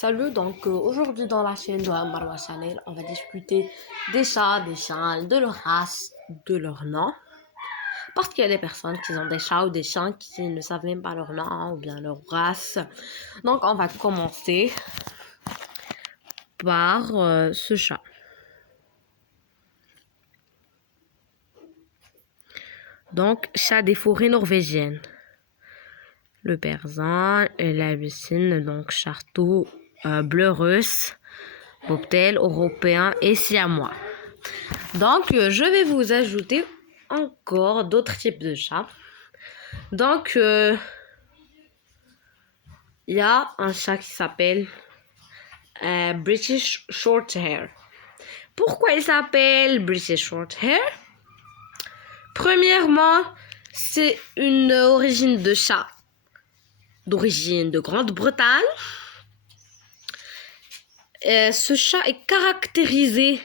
Salut, aujourd'hui dans la chaîne de Marwa Channel, on va discuter des chats, des chiens, de leur race, de leur nom. Parce qu'il y a des personnes qui ont des chats ou des chiens qui ne savent même pas leur nom ou bien leur race. Donc on va commencer par ce chat. Donc, chat des forêts norvégiennes. Le persan, la lucine, donc chartou, bleu russe, bobtail, européen et siamois. Donc, je vais vous ajouter encore d'autres types de chats. Donc, il y a un chat qui s'appelle British Shorthair. Pourquoi il s'appelle British Shorthair? Premièrement, c'est une origine de chat d'origine de Grande-Bretagne. Ce chat est caractérisé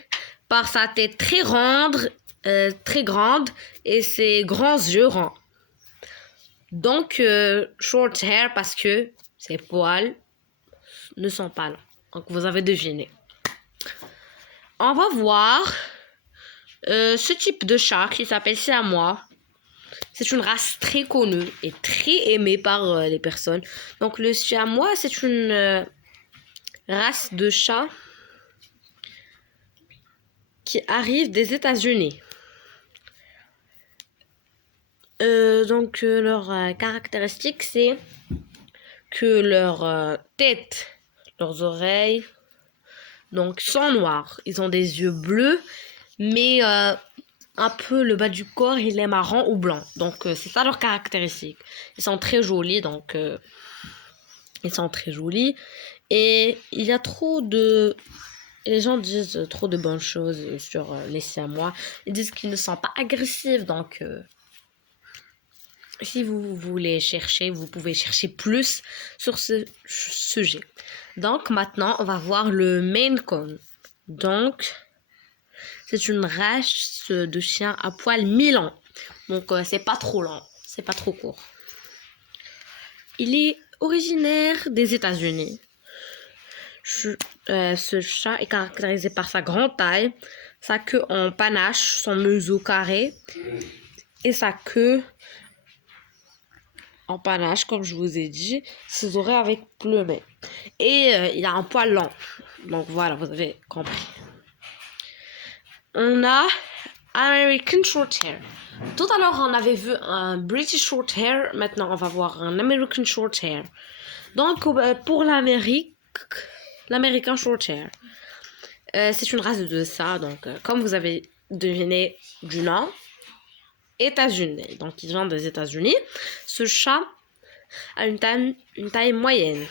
par sa tête très grande et ses grands yeux ronds. Donc, short hair parce que ses poils ne sont pas longs. Donc, vous avez deviné. On va voir ce type de chat qui s'appelle siamois. C'est une race très connue et très aimée par les personnes. Donc, le siamois, c'est une race de chat qui arrive des États-Unis. Leur caractéristique, c'est que leur tête, leurs oreilles, donc, sont noirs. Ils ont des yeux bleus, mais un peu le bas du corps, il est marron ou blanc. Donc, c'est ça leur caractéristique. Ils sont très jolis, ils sont très jolis. Et il y a trop de... Les gens disent trop de bonnes choses sur les siamois. Ils disent qu'ils ne sont pas agressifs, donc... Si vous voulez chercher, vous pouvez chercher plus sur ce sujet. Donc, maintenant, on va voir le Maine Coon. Donc, c'est une race de chien à poil mi-long. Donc, c'est pas trop long, c'est pas trop court. Il est originaire des États-Unis. Ce chat est caractérisé par sa grande taille, sa queue en panache, son museau carré et sa queue en panache, comme je vous ai dit, ses oreilles avec plumet. Et il a un poil long. Donc voilà, vous avez compris. On a American Shorthair. Tout à l'heure, on avait vu un British Shorthair. Maintenant, on va voir un American Shorthair. Donc, pour l'American Shorthair, c'est une race de ça. Donc, comme vous avez deviné du nom, États-Unis. Donc, ils viennent des États-Unis. Ce chat a une taille moyenne.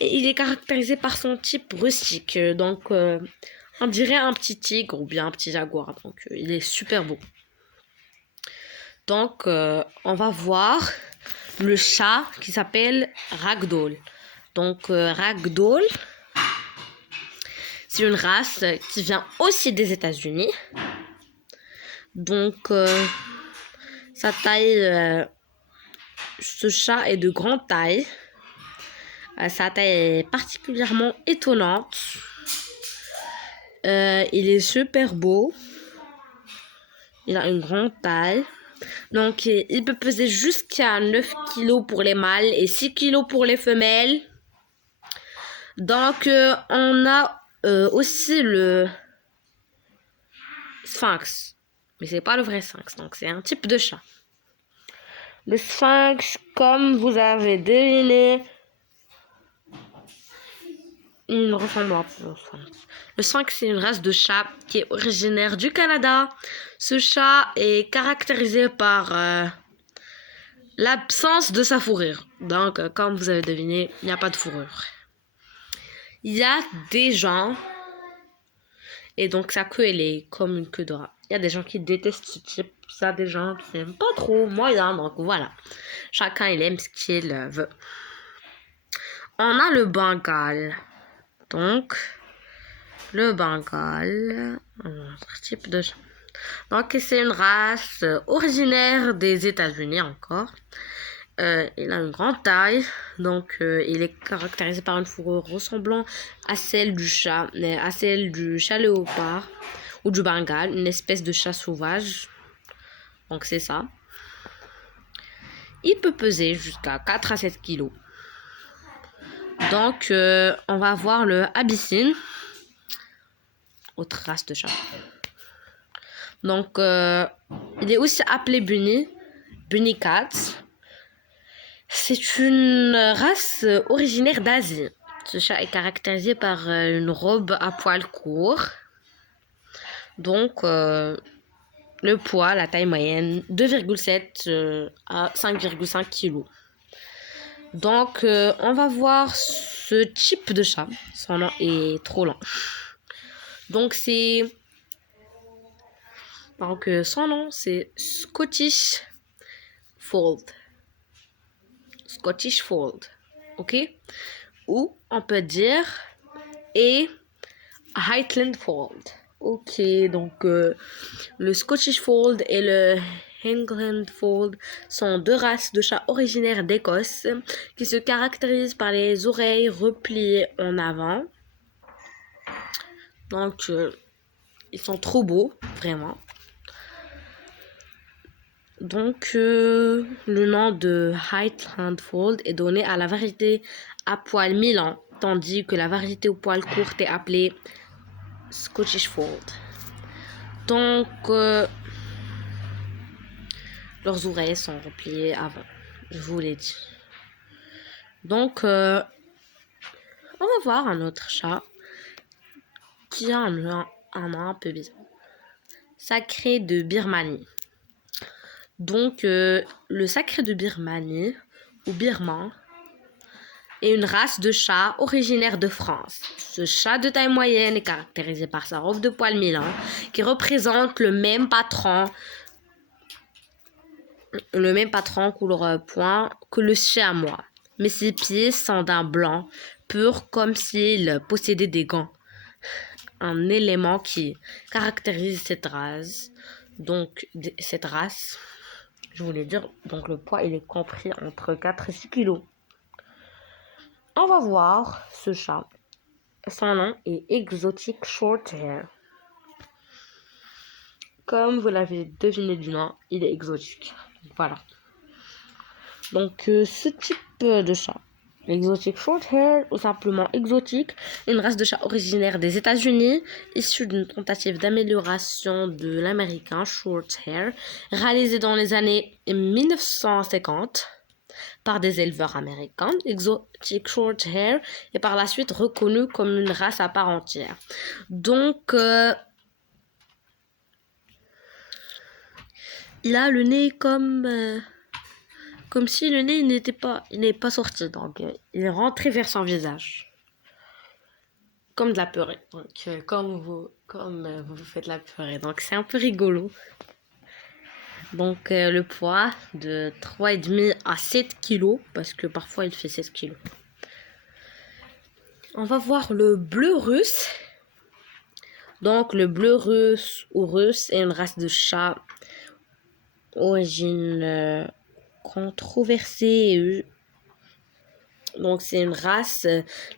Et il est caractérisé par son type rustique. Donc, on dirait un petit tigre ou bien un petit jaguar. Donc, il est super beau. Donc, on va voir le chat qui s'appelle Ragdoll. Donc, Ragdoll, c'est une race qui vient aussi des États-Unis. Donc, sa taille... ce chat est de grande taille. Sa taille est particulièrement étonnante. Il est super beau. Il a une grande taille. Donc, il peut peser jusqu'à 9 kg pour les mâles et 6 kg pour les femelles. Donc, on a aussi le sphinx. Mais c'est pas le vrai sphinx. Donc, c'est un type de chat. Le sphinx, comme vous avez deviné, il ne ressemble pas au sphinx. Le sphinx, c'est une race de chat qui est originaire du Canada. Ce chat est caractérisé par l'absence de sa fourrure. Donc, comme vous avez deviné, il n'y a pas de fourrure. Il y a des gens, et donc sa queue, elle est comme une queue de rat. Il y a des gens qui détestent ce type, ça, des gens qui n'aiment pas trop, moyen, donc voilà. Chacun, il aime ce qu'il veut. On a le Bengale. Donc, le Bengale, un autre type de chat. Donc, c'est une race originaire des États-Unis encore. Il a une grande taille, donc il est caractérisé par une fourrure ressemblant à celle du chat léopard ou du Bengale, une espèce de chat sauvage. Donc c'est ça. Il peut peser jusqu'à 4 à 7 kilos. Donc on va voir le Abyssine, autre race de chat. Donc il est aussi appelé Bunny Cat. C'est une race originaire d'Asie. Ce chat est caractérisé par une robe à poils courts. Donc, le poids, la taille moyenne, 2,7 à 5,5 kg. Donc, on va voir ce type de chat. Son nom est trop long. Donc, son nom, c'est Scottish Fold. Scottish Fold, ok? Ou on peut dire Highland Fold. Ok, donc le Scottish Fold et le Highland Fold sont deux races de chats originaires d'Écosse qui se caractérisent par les oreilles repliées en avant. Donc ils sont trop beaux, vraiment. Donc, le nom de Highland Fold est donné à la variété à poils mi-longs, tandis que la variété aux poils courts est appelée Scottish Fold. Donc, leurs oreilles sont repliées avant, je vous l'ai dit. Donc, on va voir un autre chat qui a un nom un peu bizarre. Sacré de Birmanie. Donc, le sacré de Birmanie, ou birman, est une race de chat originaire de France. Ce chat de taille moyenne est caractérisé par sa robe de poils mi-longs qui représente le même patron couleur point que le chamois. Mais ses pieds sont d'un blanc pur comme s'il possédait des gants. Un élément qui caractérise cette race. Donc, cette race, je voulais dire, donc le poids, il est compris entre 4 et 6 kilos. On va voir ce chat. Son nom est Exotic Short Hair. Comme vous l'avez deviné du nom, il est exotique. Voilà. Donc, ce type de chat, Exotic Short Hair, ou simplement exotique, une race de chat originaire des États-Unis, issue d'une tentative d'amélioration de l'américain Short Hair, réalisée dans les années 1950 par des éleveurs américains. Exotic Short Hair est par la suite reconnu comme une race à part entière. Donc, il a le nez comme si le nez n'est pas sorti. Donc, il est rentré vers son visage. Comme de la purée. Donc, comme vous faites la purée. Donc, c'est un peu rigolo. Donc, le poids de 3,5 à 7 kg, parce que parfois il fait 16 kg. On va voir le bleu russe. Donc, le bleu russe ou russe est une race de chat origine controversée. Donc, c'est une race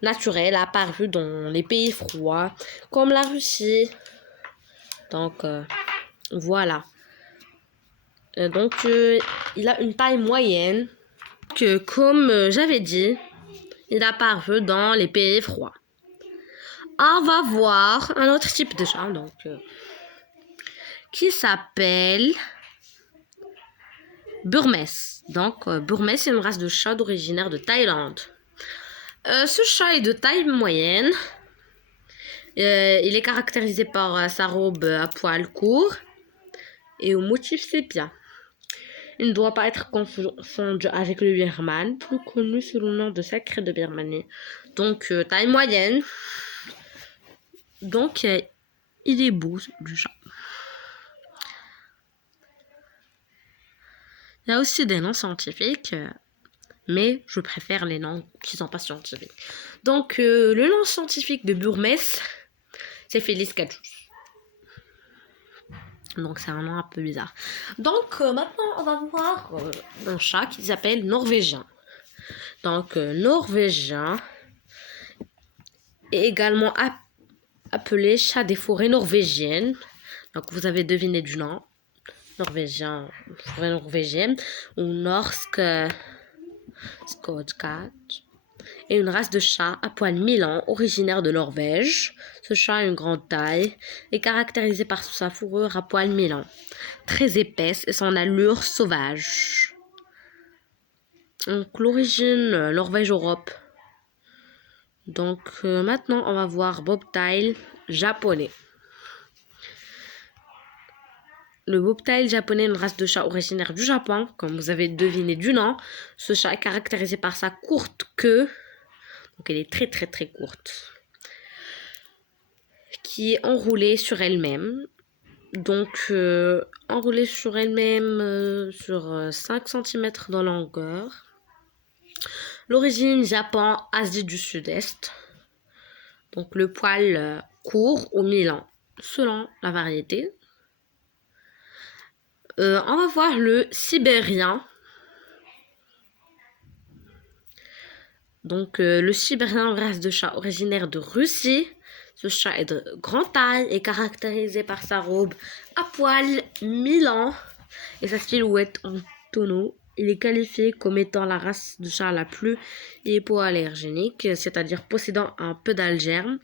naturelle apparue dans les pays froids, comme la Russie. Donc, voilà. Donc, il a une taille moyenne que, comme j'avais dit, il apparaît dans les pays froids. On va voir un autre type de chat, donc, qui s'appelle Burmese. Donc, Burmese, c'est une race de chat originaire de Thaïlande. Ce chat est de taille moyenne. Il est caractérisé par sa robe à poils courts et au motif sépia. Il ne doit pas être confondu avec le birman, plus connu sous le nom de sacré de Birmanie. Donc, taille moyenne. Donc, il est beau, du chat. Il y a aussi des noms scientifiques, mais je préfère les noms qui ne sont pas scientifiques. Donc, le nom scientifique de Burmese, c'est Felis catus. Donc c'est un nom un peu bizarre. Donc maintenant on va voir un chat qui s'appelle Norvégien. Donc Norvégien est également appelé chat des forêts norvégiennes. Donc vous avez deviné du nom. Norvégien, forêt norvégienne ou Norsk Skogcat est une race de chat à poil mi-long originaire de Norvège. Ce chat a une grande taille et caractérisé par sa fourrure à poil mi-long, très épaisse et son allure sauvage. Donc l'origine Norvège-Europe. Donc maintenant on va voir Bobtail japonais. Le bobtail japonais est une race de chat originaire du Japon, comme vous avez deviné du nom. Ce chat est caractérisé par sa courte queue, donc elle est très très très courte, qui est enroulée sur elle-même. Donc enroulée sur elle-même sur 5 cm de longueur. L'origine Japon, Asie du Sud-Est. Donc le poil court ou mi-long, selon la variété. On va voir le sibérien. Donc, le sibérien, race de chat originaire de Russie. Ce chat est de grande taille et caractérisé par sa robe à poil mi-long et sa silhouette en tonneau. Il est qualifié comme étant la race de chat la plus hypoallergénique, c'est-à-dire possédant un peu d'algerme,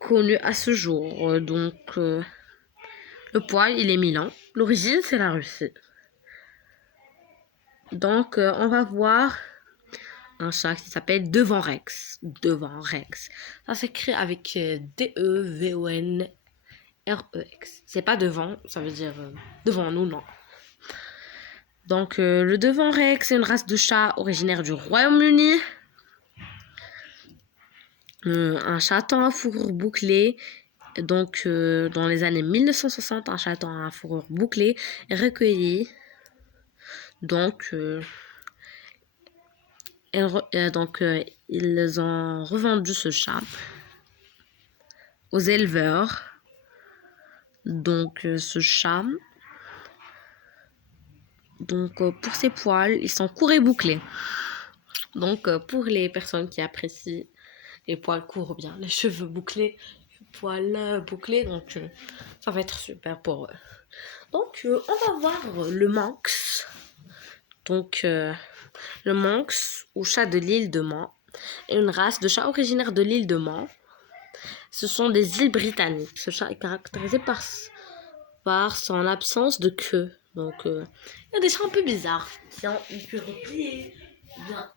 connu à ce jour. Donc, le poil, il est mi-long. L'origine, c'est la Russie. Donc, on va voir un chat qui s'appelle Devant Rex. Devant Rex. Ça s'écrit avec D-E-V-O-N-R-E-X. C'est pas devant, ça veut dire devant nous, non. Donc, le Devant Rex, c'est une race de chat originaire du Royaume-Uni. Un chaton à fourrure bouclée. Donc, dans les années 1960, un chaton à fourrure bouclée est recueilli. Donc, ils ont revendu ce chat aux éleveurs. Donc, ce chat, pour ses poils, ils sont courts et bouclés. Donc, pour les personnes qui apprécient les poils courts, bien les cheveux bouclés, les poils bouclés, donc ça va être super pour eux. Donc, on va voir le manx. Donc, le manx, ou chat de l'île de Man, est une race de chat originaire de l'île de Man. Ce sont des îles britanniques. Ce chat est caractérisé par son absence de queue. Donc, il y a des chats un peu bizarres qui ont une queue repliée, ou bien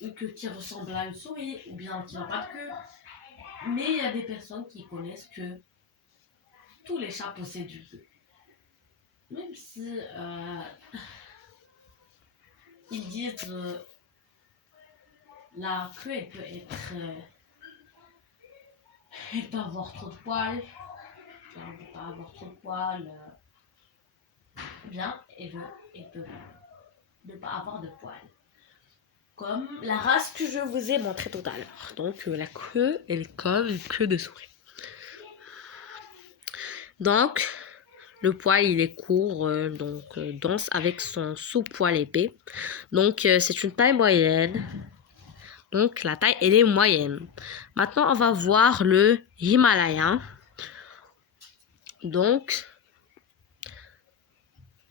une queue qui ressemble à une souris, ou bien qui n'a pas de queue. Mais il y a des personnes qui connaissent que tous les chats possèdent une queue. Même si ils disent la queue elle peut être elle peut avoir trop de poils, elle peut pas avoir trop de poils, bien elle peut ne pas avoir de poils. Comme la race que je vous ai montré tout à l'heure. Donc la queue elle est comme une queue de souris. Donc le poil il est court, dense avec son sous-poil épais. Donc c'est une taille moyenne. Donc la taille elle est moyenne. Maintenant on va voir le Himalaya. Donc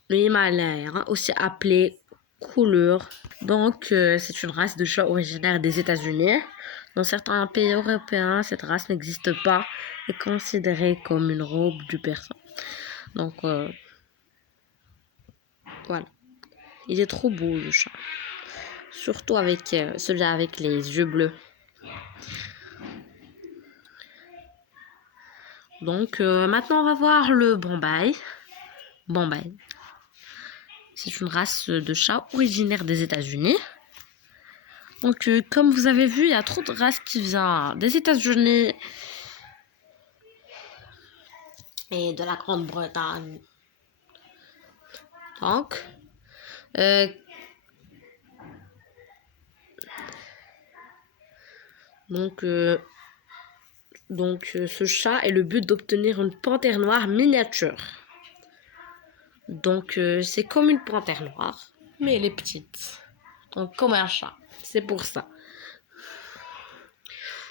le Himalaya, aussi appelé couleur. Donc c'est une race de chat originaire des États-Unis. Dans certains pays européens, cette race n'existe pas et est considérée comme une robe du persan. Donc voilà. Il est trop beau le chat. Surtout avec celui avec les yeux bleus. Donc maintenant on va voir le Bombay. Bombay. C'est une race de chat originaire des États-Unis. Donc comme vous avez vu, il y a trop de races qui viennent des États-Unis et de la Grande-Bretagne. Donc ce chat est le but d'obtenir une panthère noire miniature. Donc, c'est comme une panthère noire, mais elle est petite. Donc, comme un chat. C'est pour ça.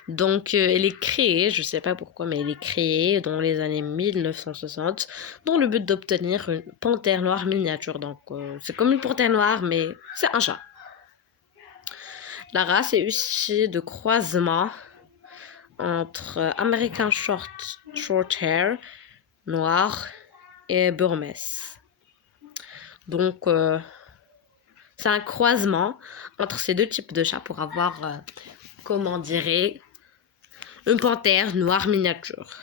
Donc, elle est créée, je sais pas pourquoi, mais elle est créée dans les années 1960 dans le but d'obtenir une panthère noire miniature. Donc, c'est comme une panthère noire, mais c'est un chat. La race est issue de croisement entre American Short Hair noir et Burmese. Donc, c'est un croisement entre ces deux types de chats pour avoir, comment dirais, une panthère noire miniature.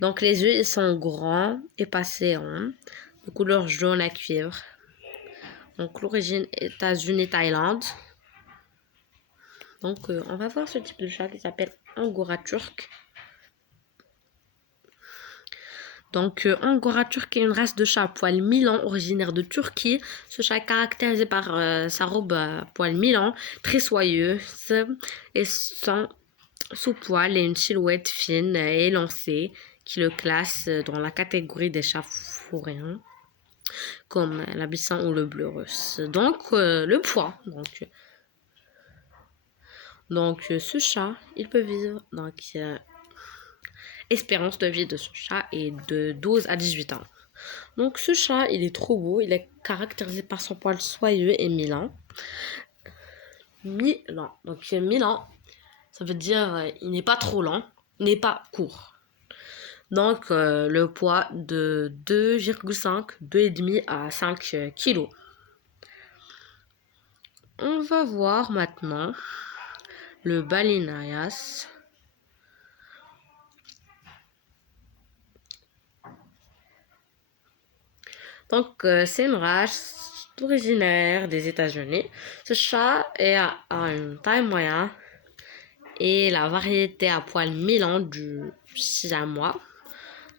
Donc les yeux ils sont grands et passés de couleur jaune à cuivre. Donc l'origine États-Unis-Thaïlande. Donc on va voir ce type de chat qui s'appelle Angora turc. Donc Angora turc est une race de chat à poil mi-long originaire de Turquie. Ce chat est caractérisé par sa robe à poil mi-long, très soyeuse et son sous-poil et une silhouette fine et élancée qui le classe dans la catégorie des chats fourrins comme l'abyssin ou le bleu russe. Donc le poids. Donc ce chat, il peut vivre. Donc espérance de vie de ce chat est de 12 à 18 ans. Donc ce chat, il est trop beau. Il est caractérisé par son poil soyeux et mi-lent. Mi-lent. Donc mi-lent, ça veut dire il n'est pas trop lent, il n'est pas court. Donc, le poids de 2,5, 2,5 à 5 kilos. On va voir maintenant le Balinayas. Donc, c'est une race originaire des États-Unis. Ce chat a une taille moyenne et la variété à poil mi-long du siamois.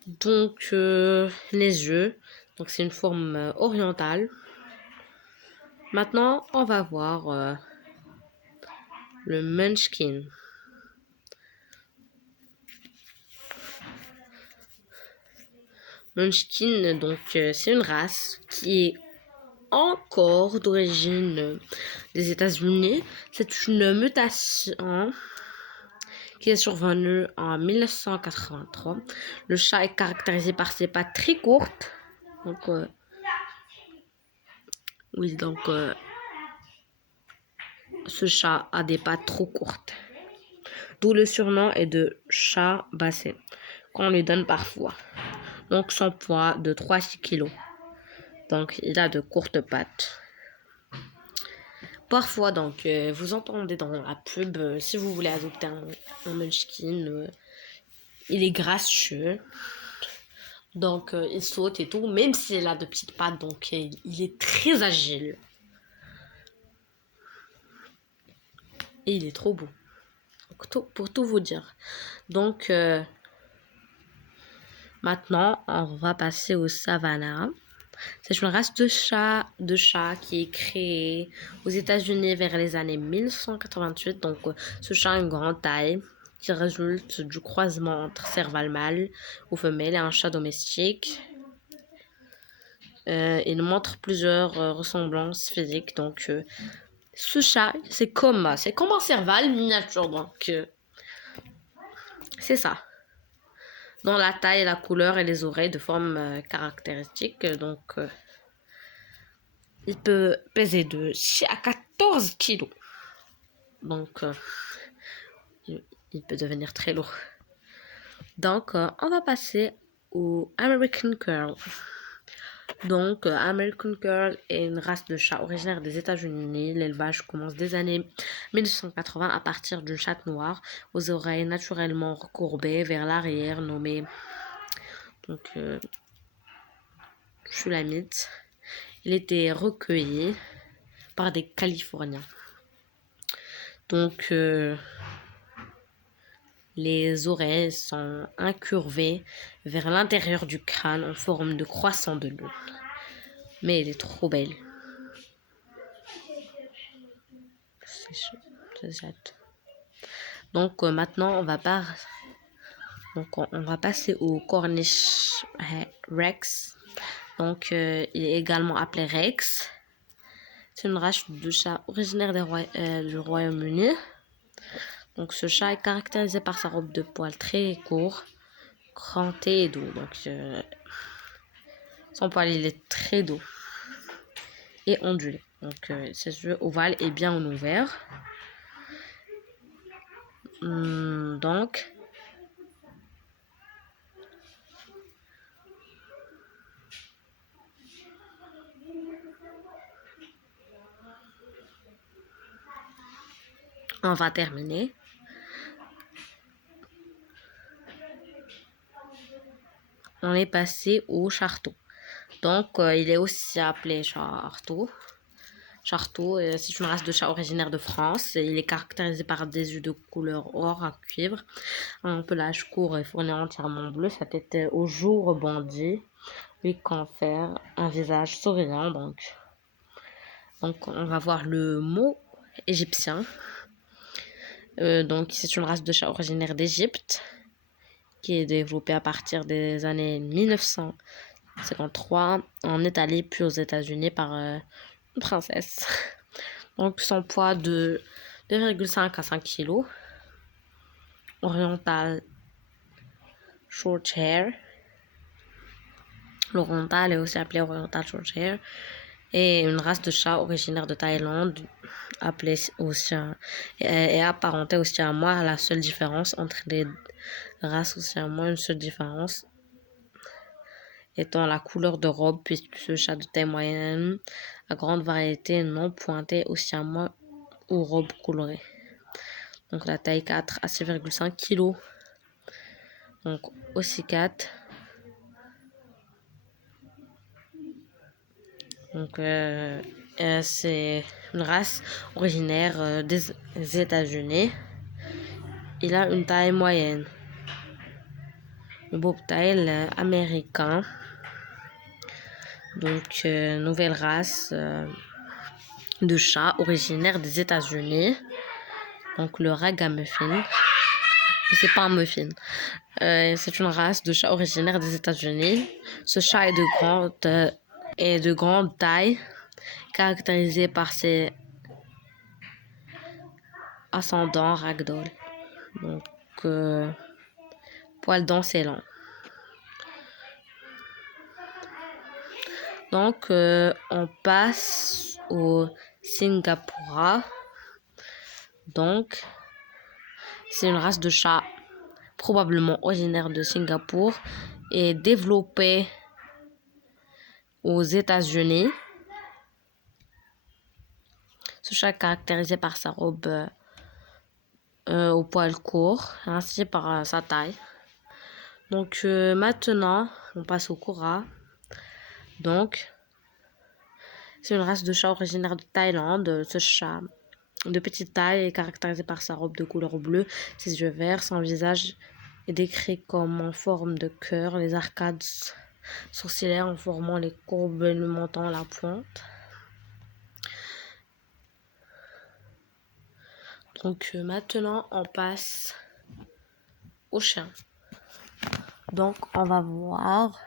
Donc, les yeux. Donc, c'est une forme orientale. Maintenant, on va voir le Munchkin. Munchkin, donc, c'est une race qui est encore d'origine des États-Unis. C'est une mutation qui est survenue en 1983. Le chat est caractérisé par ses pattes très courtes. Donc, ce chat a des pattes trop courtes. D'où le surnom est de chat basset, qu'on lui donne parfois. Donc, son poids de 3-6 kg. Donc, il a de courtes pattes. Parfois, donc, vous entendez dans la pub, si vous voulez adopter un Munchkin, il est gracieux. Donc, il saute et tout, même s'il a de petites pattes, donc il est très agile. Et il est trop beau. Donc, pour tout vous dire. Donc, maintenant, on va passer au Savannah. C'est une race de chat qui est créée aux États-Unis vers les années 1988. Donc, ce chat a une grande taille qui résulte du croisement entre cerval mâle ou femelle et un chat domestique. Il montre plusieurs ressemblances physiques. Donc, ce chat, c'est comme un cerval miniature. Donc, c'est ça. Dans la taille, la couleur et les oreilles de forme caractéristique. Donc, il peut peser de 6 à 14 kilos. Donc, il peut devenir très lourd. Donc, on va passer au American Curl. Donc, American Curl est une race de chat originaire des États-Unis. L'élevage commence des années 1980 à partir d'une chatte noire aux oreilles naturellement recourbées vers l'arrière, nommée donc Shulamite. Il était recueilli par des Californiens. Donc, les oreilles sont incurvées vers l'intérieur du crâne en forme de croissant de lune. Mais elle est trop belle. Donc maintenant, on va passer au Cornish Rex. Donc, il est également appelé Rex. C'est une race de chat originaire du Royaume-Uni. Donc, ce chat est caractérisé par sa robe de poils très court, cranté et doux. Donc, son poil, il est très doux et ondulé. Donc, ses yeux ovales et bien ouverts. Donc, on va terminer. On est passé au chartou. Donc, il est aussi appelé chartou. Chartou, c'est une race de chat originaire de France. Il est caractérisé par des yeux de couleur or à cuivre, un pelage court et fourni entièrement bleu. Sa tête est au jour rebondie, lui confère un visage souriant. Donc, on va voir le mot égyptien. Donc, c'est une race de chat originaire d'Égypte qui est développée à partir des années 1953 en Italie puis aux États-Unis par une princesse. Donc, son poids de 2,5 à 5 kg. Oriental short hair. L'oriental est aussi appelé oriental short hair. Et une race de chat originaire de Thaïlande, appelée aussi et apparentée aussi à moi. La seule différence entre les races aussi à moi, une seule différence étant la couleur de robe, puisque ce chat de taille moyenne a grande variété non pointée aussi à moi ou robe colorée. Donc la taille 4 à 6,5 kg. Donc aussi 4. Donc c'est une race originaire des États-Unis. Il a une taille moyenne. Le bobtail américain. Donc nouvelle race de chat originaire des États-Unis. Donc le ragamuffin. C'est pas un muffin. C'est une race de chat originaire des États-Unis. Ce chat est de grande taille, caractérisé par ses ascendants ragdoll. Donc, poils denses et longs. Donc, on passe au Singapura. Donc, c'est une race de chat probablement originaire de Singapour et développée aux États-Unis. Ce chat est caractérisé par sa robe au poil court, ainsi par sa taille. Donc maintenant, on passe au Kura. Donc, c'est une race de chat originaire de Thaïlande. Ce chat de petite taille est caractérisé par sa robe de couleur bleue, ses yeux verts, son visage est décrit comme en forme de cœur, les arcades sourcilières en formant les courbes et le menton à la pointe. Donc maintenant, on passe au chien. Donc, on va voir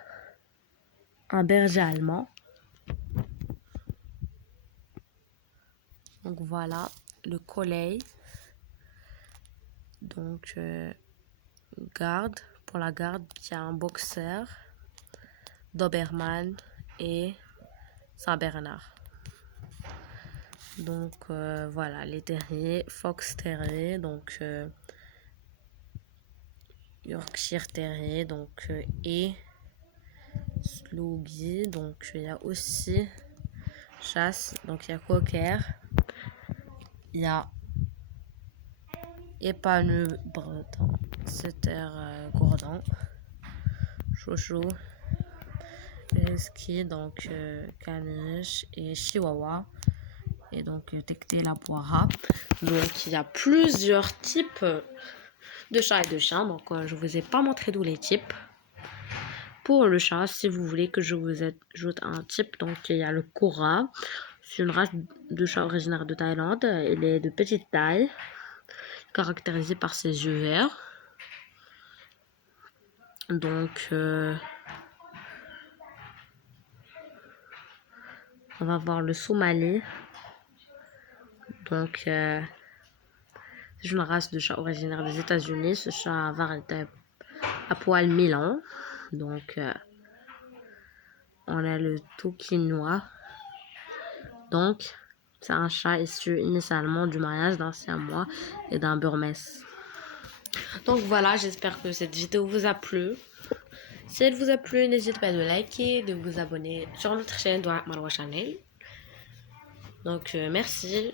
un berger allemand. Donc, voilà le collet. Donc, garde. Pour la garde, il y a un boxer, Doberman et Saint-Bernard. Donc, voilà, les terriers, Fox Terrier, donc Yorkshire Terrier, donc et Sluggy, donc il y a aussi chasse, donc il y a Cocker, il y a Épanu breton, Setter Gordon, Chouchou, Husky, donc Caniche et Chihuahua. Et donc Tecté la Poira. Donc il y a plusieurs types de chats et de chiens. Donc je vous ai pas montré tous les types. Pour le chat, si vous voulez que je vous ajoute un type, donc il y a le Kura. C'est une race de chat originaire de Thaïlande. Il est de petite taille, caractérisé par ses yeux verts. Donc On va voir le Somalais. Donc, c'est une race de chat originaire des États-Unis. Ce chat va arrêter à poil Milan. Donc, on a le Toukinois. Donc, c'est un chat issu initialement du mariage d'un Siamois et d'un Burmese. Donc voilà, j'espère que cette vidéo vous a plu. Si elle vous a plu, n'hésitez pas de liker, de vous abonner sur notre chaîne Dua Marwa Channel. Donc merci.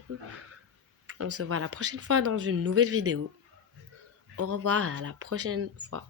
On se voit la prochaine fois dans une nouvelle vidéo. Au revoir et à la prochaine fois.